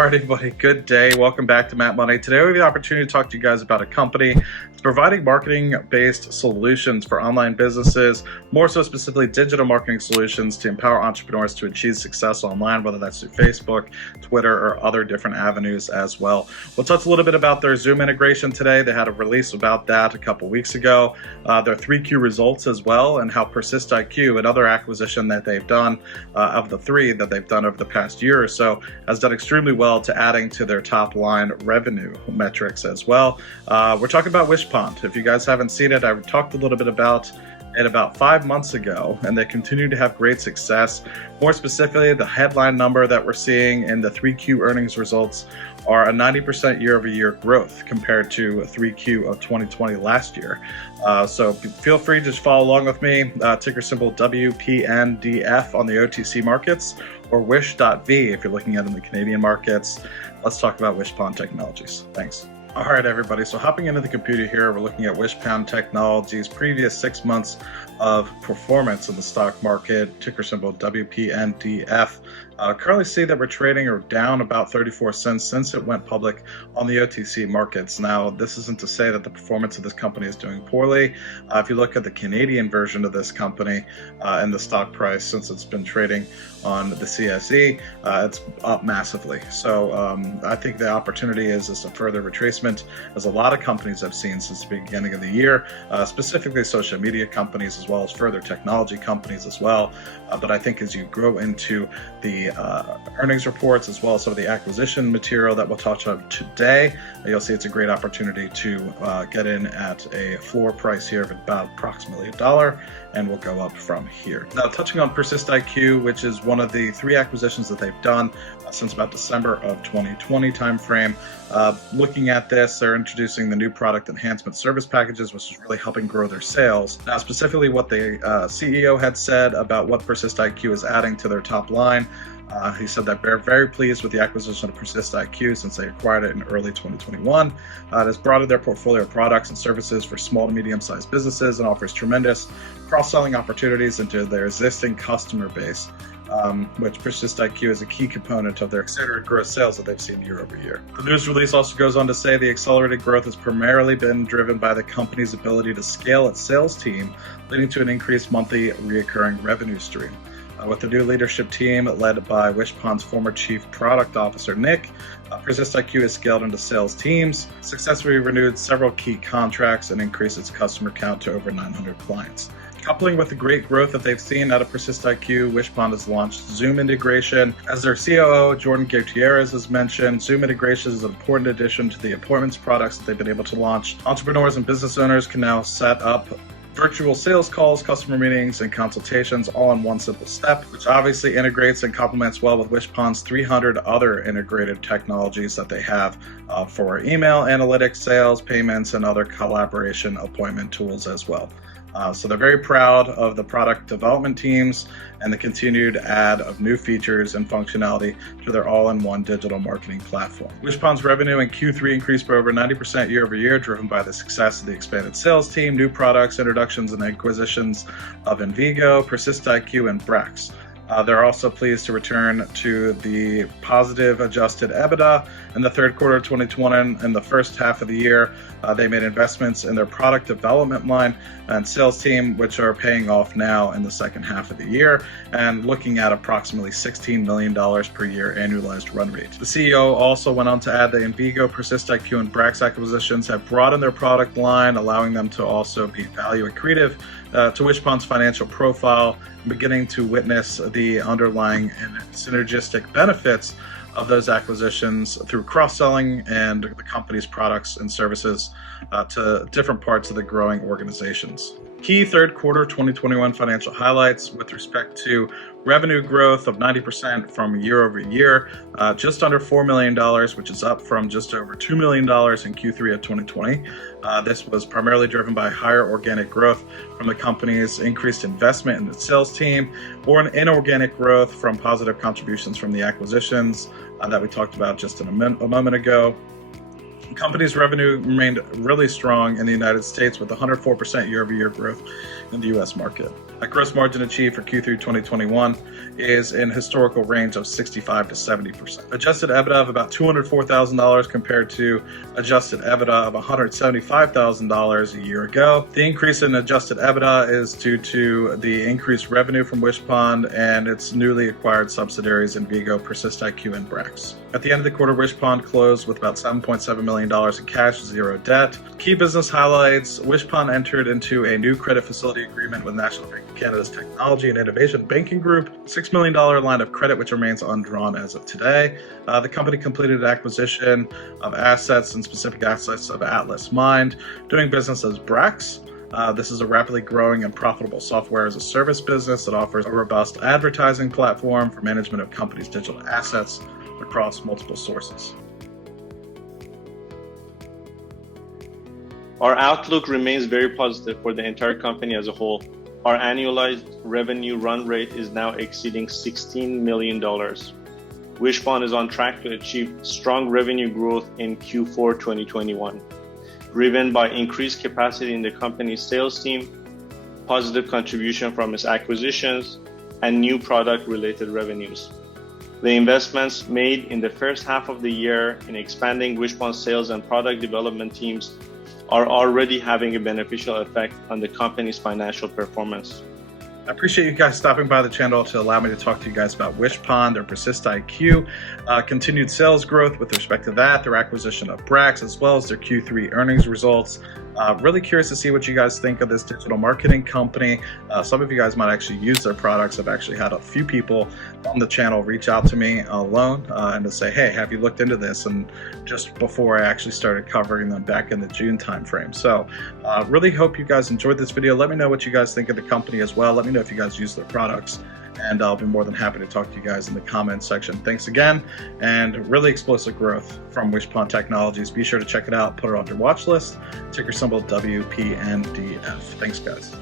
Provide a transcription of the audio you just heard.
All right, everybody, good day. Welcome back to Matt Money. Today we have the opportunity to talk to you guys about a company that's providing marketing-based solutions for online businesses, more so specifically digital marketing solutions to empower entrepreneurs to achieve success online, whether that's through Facebook, Twitter, or other different avenues as well. We'll touch a little bit about their Zoom integration today. They had a release about that a couple weeks ago. Their 3Q results as well, and how Persist Iq, another acquisition that they've done of the three that they've done over the past year or so, has done extremely well to adding to their top line revenue metrics as well. We're talking about Wishpond. If you guys haven't seen it, I talked a little bit about it about 5 months ago, and they continue to have great success. More specifically, the headline number that we're seeing in the 3Q earnings results are a 90% year-over-year growth compared to 3Q of 2020 last year. So feel free to just follow along with me. Ticker symbol WPNDF on the OTC markets, or WISH.V if you're looking at in the Canadian markets. Let's talk about Wishpond Technologies. Thanks. All right, everybody. So hopping into the computer here, we're looking at Wishpond Technologies' previous 6 months of performance in the stock market, ticker symbol WPNDF. Currently see that we're trading or down about 34 cents since it went public on the OTC markets. Now, this isn't to say that the performance of this company is doing poorly. If you look at the Canadian version of this company and the stock price since it's been trading on the CSE, it's up massively. So I think the opportunity is a further retracement, as a lot of companies have seen since the beginning of the year, specifically social media companies as well as further technology companies as well. But I think as you grow into the earnings reports as well as some of the acquisition material that we'll touch on today, you'll see it's a great opportunity to get in at a floor price here of about approximately $1, and we'll go up from here. Now, touching on Persist Iq, which is one of the 3 acquisitions that they've done since about December of 2020 timeframe. Looking at this, they're introducing the new product enhancement service packages, which is really helping grow their sales. Now, specifically what the CEO had said about what Persist Iq is adding to their top line. He said that they're very pleased with the acquisition of Persist Iq since they acquired it in early 2021. It has broadened their portfolio of products and services for small to medium-sized businesses and offers tremendous cross-selling opportunities into their existing customer base, which Persist Iq is a key component of their accelerated growth sales that they've seen year over year. The news release also goes on to say the accelerated growth has primarily been driven by the company's ability to scale its sales team, leading to an increased monthly recurring revenue stream. With the new leadership team led by Wishpond's former Chief Product Officer, Nick, Persist Iq has scaled into sales teams, successfully renewed several key contracts, and increased its customer count to over 900 clients. Coupling with the great growth that they've seen out of Persist Iq, Wishpond has launched Zoom integration. As their COO, Jordan Gutierrez, has mentioned, Zoom integration is an important addition to the appointments products that they've been able to launch. Entrepreneurs and business owners can now set up virtual sales calls, customer meetings, and consultations all in one simple step, which obviously integrates and complements well with Wishpond's 300 other integrated technologies that they have for email, analytics, sales, payments, and other collaboration appointment tools as well. So they're very proud of the product development teams and the continued add of new features and functionality to their all-in-one digital marketing platform. Wishpond's revenue in Q3 increased by over 90% year over year, driven by the success of the expanded sales team, new products, introductions, and acquisitions of Envigo, Persist Iq, and Brax. They're also pleased to return to the positive adjusted EBITDA in the third quarter of 2020 and the first half of the year. They made investments in their product development line and sales team, which are paying off now in the second half of the year, and looking at approximately $16 million per year annualized run rate. The CEO also went on to add the Envigo, Persist Iq, and Brax acquisitions have broadened their product line, allowing them to also be value accretive to Wishpond's financial profile, beginning to witness the underlying and synergistic benefits of those acquisitions through cross-selling and the company's products and services to different parts of the growing organizations. Key third quarter 2021 financial highlights with respect to revenue growth of 90% from year over year, just under $4 million, which is up from just over $2 million in Q3 of 2020. This was primarily driven by higher organic growth from the company's increased investment in its sales team, or an inorganic growth from positive contributions from the acquisitions that we talked about just a moment ago. The company's revenue remained really strong in the United States with 104% year-over-year growth in the U.S. market. Gross margin achieved for Q3 2021 is in historical range of 65 to 70%. Adjusted EBITDA of about $204,000 compared to adjusted EBITDA of $175,000 a year ago. The increase in adjusted EBITDA is due to the increased revenue from Wishpond and its newly acquired subsidiaries Invigo, Persist Iq, and Brex. At the end of the quarter, Wishpond closed with about $7.7 million in cash, zero debt. Key business highlights: Wishpond entered into a new credit facility agreement with National Bank of Canada's Technology and Innovation Banking Group, $6 million line of credit which remains undrawn as of today. The company completed an acquisition of assets and specific assets of Atlas Mind, doing business as Brex. This is a rapidly growing and profitable software as a service business that offers a robust advertising platform for management of companies' digital assets across multiple sources. Our outlook remains very positive for the entire company as a whole. Our annualized revenue run rate is now exceeding $16 million. Wishpond is on track to achieve strong revenue growth in Q4 2021, driven by increased capacity in the company's sales team, positive contribution from its acquisitions, and new product-related revenues. The investments made in the first half of the year in expanding Wishpond's sales and product development teams are already having a beneficial effect on the company's financial performance. I appreciate you guys stopping by the channel to allow me to talk to you guys about Wishpond or Persist Iq, continued sales growth with respect to that, their acquisition of Brex, as well as their Q3 earnings results. Really curious to see what you guys think of this digital marketing company. Some of you guys might actually use their products. I've actually had a few people on the channel reach out to me alone and to say, hey, have you looked into this? And just before I actually started covering them back in the June timeframe. So really hope you guys enjoyed this video. Let me know what you guys think of the company as well. Let me know if you guys use their products, and I'll be more than happy to talk to you guys in the comments section. Thanks again, and really explosive growth from Wishpond Technologies. Be sure to check it out, put it on your watch list. Ticker symbol WPNDF. Thanks, guys.